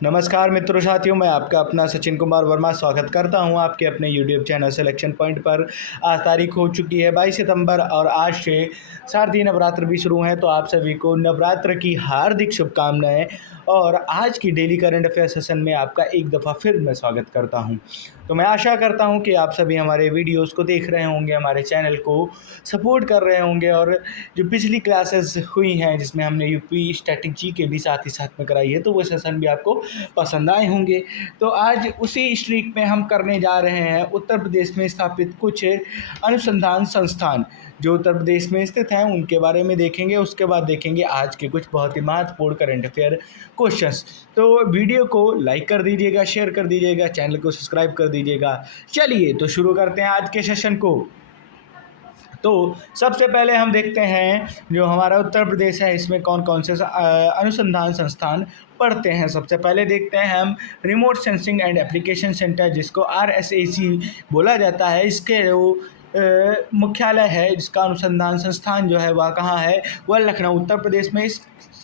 नमस्कार मित्रों साथियों, मैं आपका अपना सचिन कुमार वर्मा स्वागत करता हूं आपके अपने यूट्यूब चैनल सिलेक्शन पॉइंट पर। आज तारीख हो चुकी है 22 सितंबर और आज से शारदीय नवरात्र भी शुरू हैं, तो आप सभी को नवरात्र की हार्दिक शुभकामनाएं। और आज की डेली करंट अफेयर सेशन में आपका एक दफ़ा फिर मैं स्वागत करता हूं। तो मैं आशा करता हूं कि आप सभी हमारे वीडियोस को देख रहे होंगे, हमारे चैनल को सपोर्ट कर रहे होंगे और जो पिछली क्लासेस हुई हैं जिसमें हमने यूपी स्टैटिक जी के भी साथ ही साथ में कराई है, तो वो सेशन भी आपको पसंद आए होंगे। तो आज उसी स्ट्रीक में हम करने जा रहे हैं उत्तर प्रदेश में स्थापित कुछ अनुसंधान संस्थान जो उत्तर प्रदेश में स्थित हैं उनके बारे में देखेंगे। उसके बाद देखेंगे आज के कुछ बहुत ही महत्वपूर्ण करंट अफेयर क्वेश्चंस। तो वीडियो को लाइक कर दीजिएगा, शेयर कर दीजिएगा, चैनल को सब्सक्राइब कर दीजिएगा। चलिए तो शुरू करते हैं आज के सेशन को। तो सबसे पहले हम देखते हैं जो हमारा उत्तर प्रदेश है इसमें कौन कौन से अनुसंधान संस्थान पढ़ते हैं। सबसे पहले देखते हैं हम remote sensing and application centre, जिसको RSAC बोला जाता है। इसके जो मुख्यालय है, जिसका अनुसंधान संस्थान जो है वह कहाँ है, वह लखनऊ उत्तर प्रदेश में।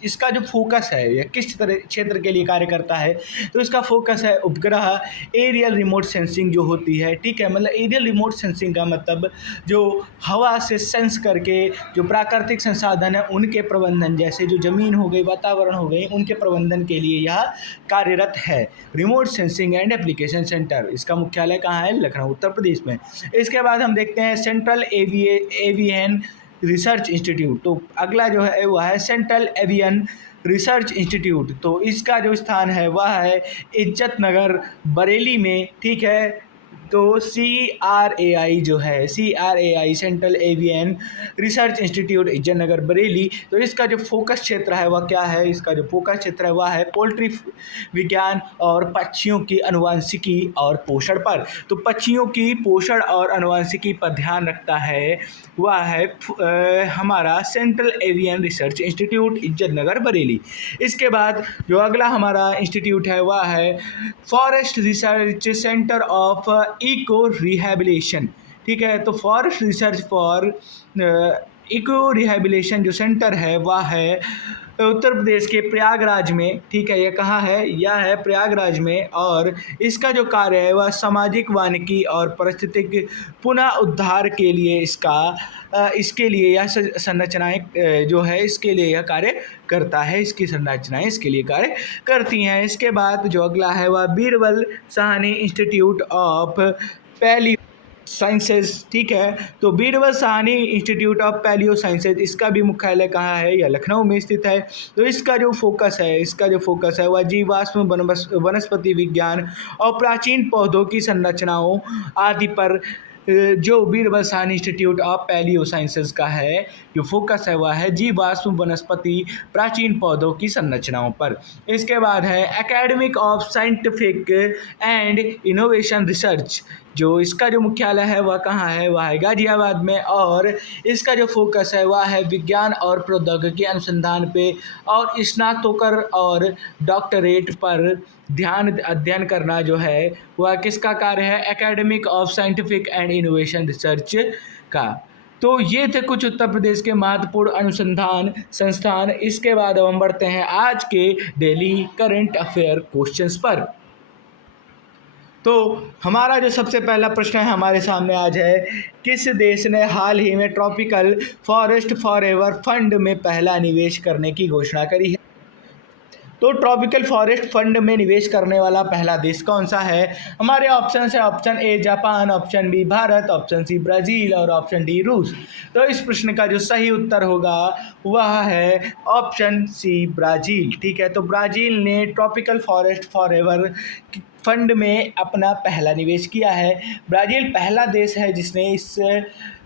इसका जो फोकस है यह किस तरह क्षेत्र के लिए कार्य करता है, तो इसका फोकस है उपग्रह एरियल रिमोट सेंसिंग जो होती है। ठीक है, मतलब एरियल रिमोट सेंसिंग का मतलब जो हवा से सेंस करके जो प्राकृतिक संसाधन है उनके प्रबंधन, जैसे जो ज़मीन हो गई, वातावरण हो गई, उनके प्रबंधन के लिए यह कार्यरत है। Remote sensing and application centre, इसका मुख्यालय कहाँ है, लखनऊ उत्तर प्रदेश में। इसके बाद हम देखते हैं सेंट्रल एवियन रिसर्च इंस्टीट्यूट। तो अगला जो है वह है सेंट्रल एवियन रिसर्च इंस्टीट्यूट। तो इसका जो स्थान है वह है इज्जत नगर बरेली में। ठीक है, तो CRAI जो है, CRAI central avian research institute इज्जत नगर बरेली। तो इसका जो फोकस क्षेत्र है वह क्या है, इसका जो फोकस क्षेत्र है वह है पोल्ट्री विज्ञान और पक्षियों की अनुवांशिकी और पोषण पर। तो पक्षियों की पोषण और अनुवांशिकी पर ध्यान रखता है वह है हमारा सेंट्रल एवियन रिसर्च इंस्टीट्यूट इज्जत नगर बरेली। इसके बाद जो अगला हमारा इंस्टीट्यूट है वह है forest research centre of eco rehabilitation. ठीक है, तो forest research for eco rehabilitation जो सेंटर है वह है उत्तर प्रदेश के प्रयागराज में। ठीक है, यह कहाँ है, यह है प्रयागराज में। और इसका जो कार्य है वह सामाजिक वानिकी और पारिस्थितिक पुनः उद्धार के लिए इसके लिए यह संरचनाएं जो है इसके लिए यह कार्य करता है, इसकी संरचनाएं इसके लिए कार्य करती हैं। इसके बाद जो अगला है वह Birbal Sahni Institute of Palaeosciences. ठीक है, तो Birbal Sahni Institute of Palaeosciences, इसका भी मुख्यालय कहाँ है, यह लखनऊ में स्थित है। तो इसका जो फोकस है वह जीवाश्म वनस्पति विज्ञान और प्राचीन पौधों की संरचनाओं आदि पर जो Birbal Sahni Institute of Palaeosciences का है जो फोकस है वह है जीवाश्म वनस्पति प्राचीन पौधों की संरचनाओं पर। इसके बाद है academic of scientific and innovation research, जो इसका जो मुख्यालय है वह कहाँ है, वह है गाजियाबाद में। और इसका जो फोकस है वह है विज्ञान और प्रौद्योगिकी अनुसंधान पे और स्नातकोत्तर और डॉक्टरेट पर अध्ययन करना जो है वह किसका कार्य है, academic of scientific and innovation research का। तो ये थे कुछ उत्तर प्रदेश के महत्वपूर्ण अनुसंधान संस्थान। इसके बाद हम बढ़ते हैं आज के डेली करंट अफेयर क्वेश्चंस पर। तो हमारा जो सबसे पहला प्रश्न है हमारे सामने आज है, किस देश ने हाल ही में ट्रॉपिकल फॉरेस्ट फॉरएवर फंड में पहला निवेश करने की घोषणा करी है? तो ट्रॉपिकल फॉरेस्ट फंड में निवेश करने वाला पहला देश कौन सा है? हमारे ऑप्शन है option A Japan, option B Bharat, option C Brazil और ऑप्शन डी रूस। तो इस प्रश्न का जो सही उत्तर होगा वह है ऑप्शन सी ब्राज़ील। ठीक है, तो ब्राज़ील ने ट्रॉपिकल फॉरेस्ट फॉरएवर फंड में अपना पहला निवेश किया है। ब्राज़ील पहला देश है जिसने इस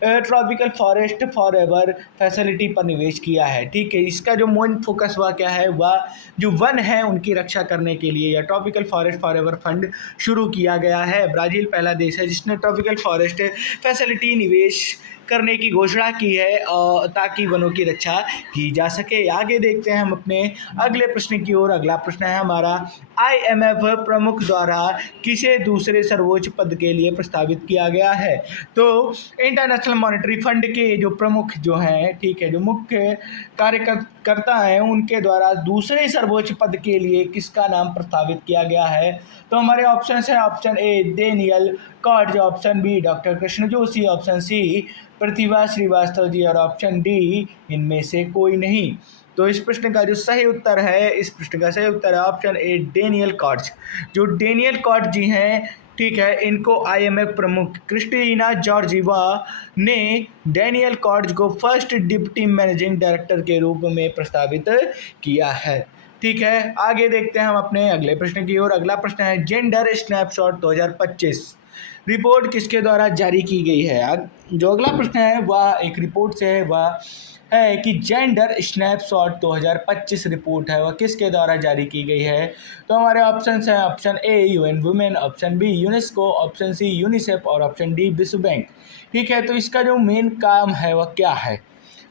ट्रॉपिकल फॉरेस्ट फॉरएवर फैसिलिटी पर निवेश किया है। ठीक है, इसका जो मेन फोकस वह क्या है, वह जो वन है उनकी रक्षा करने के लिए यह ट्रॉपिकल फॉरेस्ट फॉरएवर फंड शुरू किया गया है। ब्राज़ील पहला देश है जिसने ट्रॉपिकल फॉरेस्ट फैसिलिटी निवेश करने की घोषणा की है ताकि वनों की रक्षा की जा सके। आगे देखते हैं हम अपने अगले प्रश्न की ओर। अगला प्रश्न है हमारा, IMF प्रमुख द्वारा द्वारा किसे दूसरे सर्वोच्च पद के लिए प्रस्तावित किया गया है? तो इंटरनेशनल मॉनेटरी फंड के जो प्रमुख जो हैं, ठीक है, जो मुख्य कार्यकर्ता हैं, उनके द्वारा दूसरे सर्वोच्च पद के लिए किसका नाम प्रस्तावित किया गया है? तो हमारे ऑप्शन है, ऑप्शन ए डेनियल कॉर्ज, option B doctor Krishna Joshi, option C Pratibha Srivastava ji और ऑप्शन डी इनमें से कोई नहीं। तो इस प्रश्न का जो सही उत्तर है, इस प्रश्न का सही उत्तर है ऑप्शन ए डेनियल कॉर्ज। जो डेनियल कॉर्ज जी हैं, ठीक है, इनको IMF प्रमुख क्रिस्टिना जॉर्जिवा ने डेनियल कॉर्ज को फर्स्ट डिप्टी मैनेजिंग डायरेक्टर के रूप में प्रस्तावित किया है। ठीक है, आगे देखते हैं हम अपने अगले प्रश्न की ओर। अगला प्रश्न है जेंडर स्नैपशॉट 2025 रिपोर्ट किसके द्वारा जारी की गई है? जो अगला प्रश्न है वह एक रिपोर्ट से है, वह है कि जेंडर स्नैपशॉट 2025 रिपोर्ट है वह किसके द्वारा जारी की गई है? तो हमारे ऑप्शन हैं, option A UN women, option B UNESCO, option C UNICEF और ऑप्शन डी विश्व बैंक। ठीक है, तो इसका जो मेन काम है वह क्या है?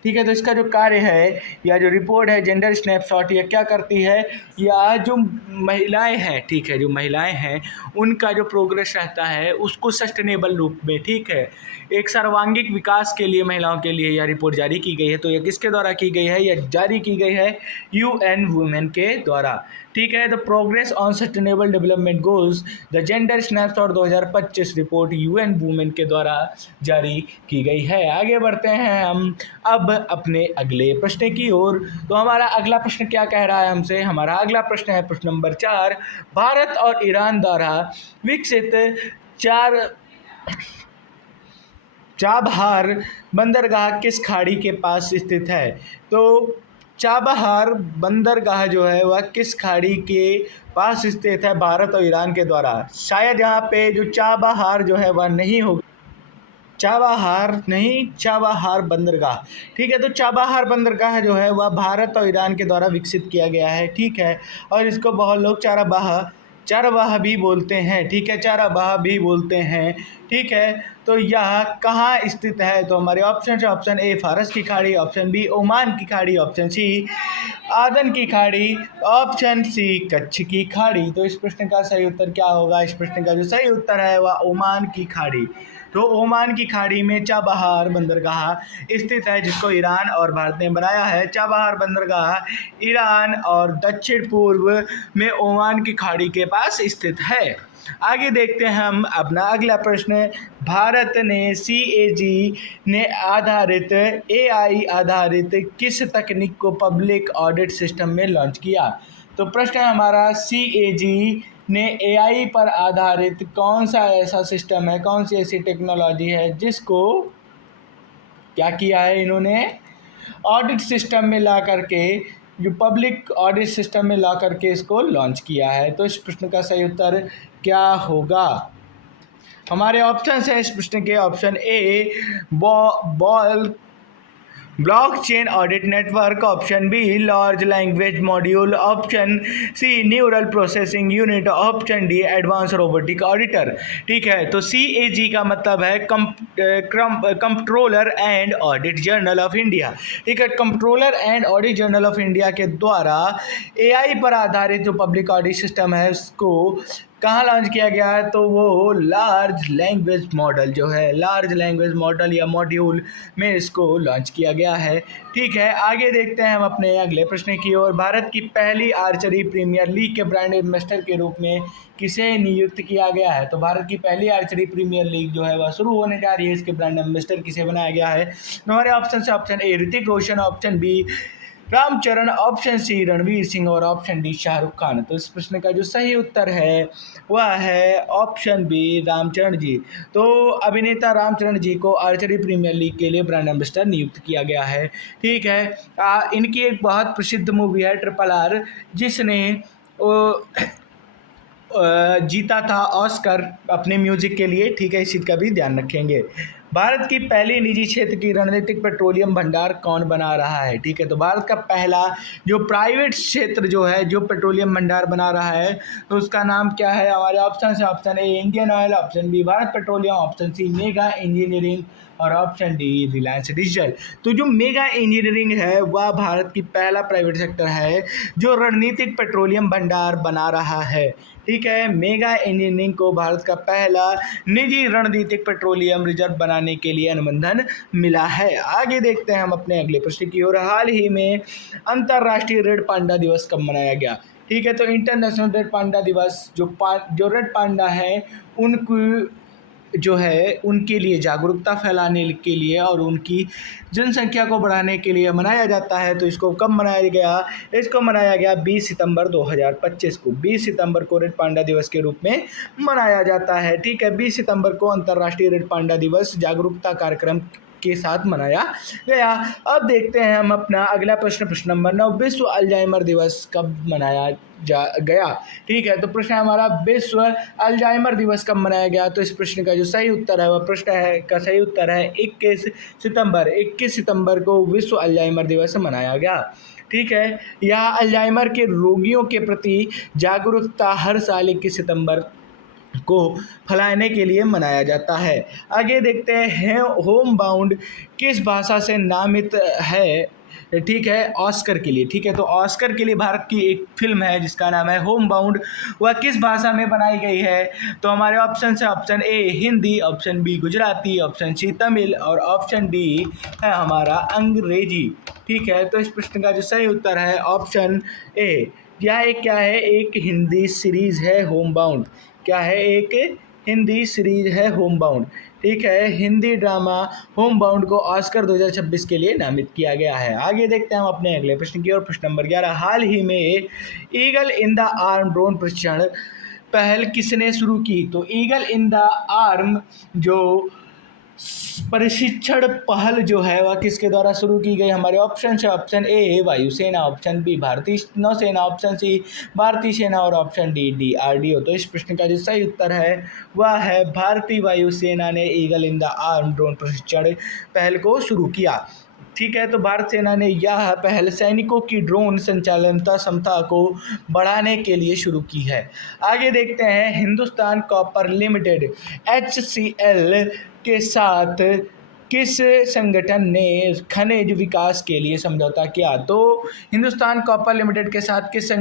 ठीक है, तो इसका जो कार्य है या जो रिपोर्ट है जेंडर स्नैपशॉट, यह क्या करती है, या जो महिलाएं हैं, ठीक है, जो महिलाएं हैं उनका जो प्रोग्रेस रहता है उसको सस्टेनेबल रूप में, ठीक है, एक सर्वांगीण विकास के लिए महिलाओं के लिए यह रिपोर्ट जारी की गई है। तो यह किसके द्वारा की गई है? यह जारी की गई है UN वुमेन के द्वारा। ठीक है, the progress on sustainable development goals the gender snapshot 2025 report UN women के द्वारा जारी की गई है। आगे बढ़ते हैं हम अब अपने अगले प्रश्न की ओर। तो हमारा अगला प्रश्न क्या कह रहा है हमसे? हमारा अगला प्रश्न है प्रश्न नंबर 4, भारत और ईरान द्वारा विकसित चाबहार बंदरगाह किस खाड़ी के पास स्थित है? तो चाबहार बंदरगाह जो है वह किस खाड़ी के पास स्थित है भारत और ईरान के द्वारा? शायद यहाँ पे जो चाबहार जो है वह नहीं होगा, चाबहार नहीं, चाबहार बंदरगाह। ठीक है, तो चाबहार बंदरगाह जो है वह भारत और ईरान के द्वारा विकसित किया गया है। ठीक है, और इसको बहुत लोग चाराबाह भी बोलते हैं। ठीक है, चाराबाह भी बोलते हैं। ठीक है, तो यह कहाँ स्थित है? तो हमारे ऑप्शन है, ऑप्शन ए फारस की खाड़ी, ऑप्शन बी ओमान की खाड़ी, ऑप्शन सी आदन की खाड़ी, ऑप्शन सी कच्छ की खाड़ी। तो इस प्रश्न का सही उत्तर क्या होगा? इस प्रश्न का जो सही उत्तर है वह ओमान की खाड़ी। तो ओमान की खाड़ी में चाबहार बंदरगाह स्थित है, जिसको ईरान और भारत ने बनाया है। चाबहार बंदरगाह ईरान और दक्षिण पूर्व में ओमान की खाड़ी के पास स्थित है। आगे देखते हैं हम अपना अगला प्रश्न। भारत ने CAG ने आधारित AI आधारित किस तकनीक को पब्लिक ऑडिट सिस्टम में लॉन्च किया? तो प्रश्न है हमारा, CAG ने AI पर आधारित कौन सा ऐसा सिस्टम है, कौन सी ऐसी टेक्नोलॉजी है जिसको क्या किया है इन्होंने? ऑडिट सिस्टम में ला करके, जो पब्लिक ऑडिट सिस्टम में ला करके इसको लॉन्च किया है। तो इस प्रश्न का सही उत्तर क्या होगा? हमारे ऑप्शन है इस प्रश्न के, option A blockchain audit network, option B large language module, option C neural processing unit, option D advance robotic auditor. ठीक है, तो CAG का मतलब है comptroller and audit general of India. ठीक है, comptroller and audit general of India के द्वारा AI पर आधारित जो पब्लिक ऑडिट सिस्टम है उसको कहाँ लॉन्च किया गया है? तो वो लार्ज लैंग्वेज मॉडल जो है, लार्ज लैंग्वेज मॉडल या मॉड्यूल में इसको लॉन्च किया गया है। ठीक है, आगे देखते हैं हम अपने अगले प्रश्न की ओर। भारत की पहली आर्चरी प्रीमियर लीग के ब्रांड एम्बेसडर के रूप में किसे नियुक्त किया गया है? तो भारत की पहली आर्चरी प्रीमियर लीग जो है वह शुरू होने जा रही है, इसके ब्रांड एम्बेसडर किसे बनाया गया है? हमारे ऑप्शन से, option A Hrithik Roshan, option B Ram Charan, option C Ranveer Singh और ऑप्शन डी शाहरुख खान। तो इस प्रश्न का जो सही उत्तर है वह है ऑप्शन बी रामचरण जी। तो अभिनेता रामचरण जी को आर्चरी प्रीमियर लीग के लिए ब्रांड एम्बेसडर नियुक्त किया गया है। ठीक है, इनकी एक बहुत प्रसिद्ध मूवी है RRR, जिसने जीता था ऑस्कर अपने म्यूजिक के लिए। ठीक है, इस चीज़ का भी ध्यान रखेंगे। भारत की पहली निजी क्षेत्र की रणनीतिक पेट्रोलियम भंडार कौन बना रहा है? ठीक है, तो भारत का पहला जो प्राइवेट क्षेत्र जो है जो पेट्रोलियम भंडार बना रहा है, तो उसका नाम क्या है? हमारे ऑप्शन है, option A Indian Oil, option B Bharat Petroleum, option C Mega Engineering और ऑप्शन डी रिलायंस डिजिटल। तो जो मेगा इंजीनियरिंग है वह भारत की पहला प्राइवेट सेक्टर है जो रणनीतिक पेट्रोलियम भंडार बना रहा है। ठीक है, मेगा इंजीनियरिंग को भारत का पहला निजी रणनीतिक पेट्रोलियम रिजर्व बनाने के लिए अनुबंधन मिला है। आगे देखते हैं हम अपने अगले प्रश्न की ओर। हाल ही में अंतर्राष्ट्रीय रेड पांडा दिवस कब मनाया गया? ठीक है, तो इंटरनेशनल रेड पांडा दिवस जो रेड पांडा है उनको जो है उनके लिए जागरूकता फैलाने के लिए और उनकी जनसंख्या को बढ़ाने के लिए मनाया जाता है। तो इसको कब मनाया गया? इसको मनाया गया 20 सितंबर 2025 को। 20 सितंबर को रेड पांडा दिवस के रूप में मनाया जाता है। ठीक है, 20 सितंबर को अंतर्राष्ट्रीय रेड पांडा दिवस जागरूकता कार्यक्रम के साथ मनाया गया। अब देखते हैं हम अपना अगला प्रश्न नंबर 9, विश्व अल्जाइमर दिवस कब मनाया गया? ठीक है, तो प्रश्न है हमारा विश्व अल्जाइमर दिवस कब मनाया गया? तो इस प्रश्न का जो सही उत्तर है वह प्रश्न है का सही उत्तर है 21 सितंबर। 21 सितंबर को विश्व अल्जाइमर दिवस मनाया गया। ठीक है, यह अल्जाइमर के रोगियों के प्रति जागरूकता हर साल 21 सितंबर को फैलाने के लिए मनाया जाता है। आगे देखते हैं होम बाउंड किस भाषा से नामित है? ठीक है, ऑस्कर के लिए। ठीक है, तो ऑस्कर के लिए भारत की एक फिल्म है जिसका नाम है होम बाउंड। वह किस भाषा में बनाई गई है? तो हमारे ऑप्शन है option A Hindi, option B Gujarati, option C Tamil और ऑप्शन डी है हमारा अंग्रेजी। ठीक है, तो इस प्रश्न का जो सही उत्तर है ऑप्शन ए। यह एक क्या है? एक हिंदी सीरीज है होम बाउंड। क्या है? एक हिंदी सीरीज है होम बाउंड। ठीक है, हिंदी ड्रामा होम बाउंड को ऑस्कर 2026 के लिए नामित किया गया है। आगे देखते हैं हम अपने अगले प्रश्न की ओर। प्रश्न नंबर 11, हाल ही में eagle in the arm drone प्रशिक्षण पहल किसने शुरू की? तो ईगल इन द आर्म जो प्रशिक्षण पहल जो है वह किसके द्वारा शुरू की गई? हमारे ऑप्शन है ऑप्शन ए वायुसेना, ऑप्शन बी भारतीय नौसेना, ऑप्शन सी भारतीय सेना और ऑप्शन डी DRDO। तो इस प्रश्न का जो सही उत्तर है वह है भारतीय वायुसेना ने eagle in the arm drone प्रशिक्षण पहल को शुरू किया। ठीक है, तो भारत सेना ने यह पहल सैनिकों की ड्रोन संचालन क्षमता को बढ़ाने के लिए शुरू की है। आगे देखते हैं हिंदुस्तान कॉपर लिमिटेड HCL के साथ किस संगठन ने खनिज विकास के लिए समझौता किया? तो हिंदुस्तान कॉपर लिमिटेड के साथ किस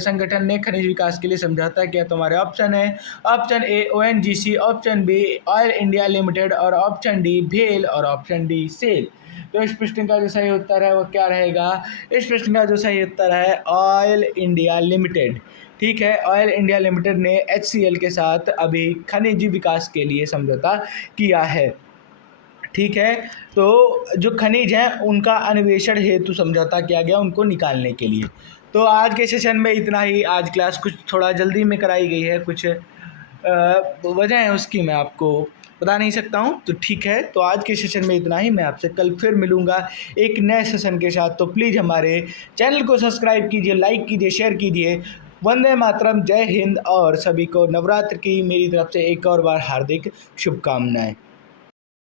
संगठन ने खनिज विकास के लिए समझौता किया? तो हमारे ऑप्शन है option A ONGC, option B Oil India Limited और ऑप्शन डी भेल और ऑप्शन डी सेल। तो इस प्रश्न का जो सही उत्तर है वो क्या रहेगा? इस प्रश्न का जो सही उत्तर है ऑयल इंडिया लिमिटेड। ठीक है, ऑयल इंडिया लिमिटेड ने HCL के साथ अभी खनिज विकास के लिए समझौता किया है। ठीक है, तो जो खनिज हैं उनका अन्वेषण हेतु समझौता किया गया उनको निकालने के लिए। तो आज के सेशन में इतना ही। आज क्लास कुछ थोड़ा जल्दी में कराई गई है, कुछ वजह है उसकी मैं आपको बता नहीं सकता हूँ। तो ठीक है, तो आज के सेशन में इतना ही। मैं आपसे कल फिर मिलूँगा एक नए सेशन के साथ। तो प्लीज़ हमारे चैनल को सब्सक्राइब कीजिए, लाइक कीजिए, शेयर कीजिए। वंदे मातरम, जय हिंद और सभी को नवरात्र की मेरी तरफ से एक और बार हार्दिक शुभकामनाएं।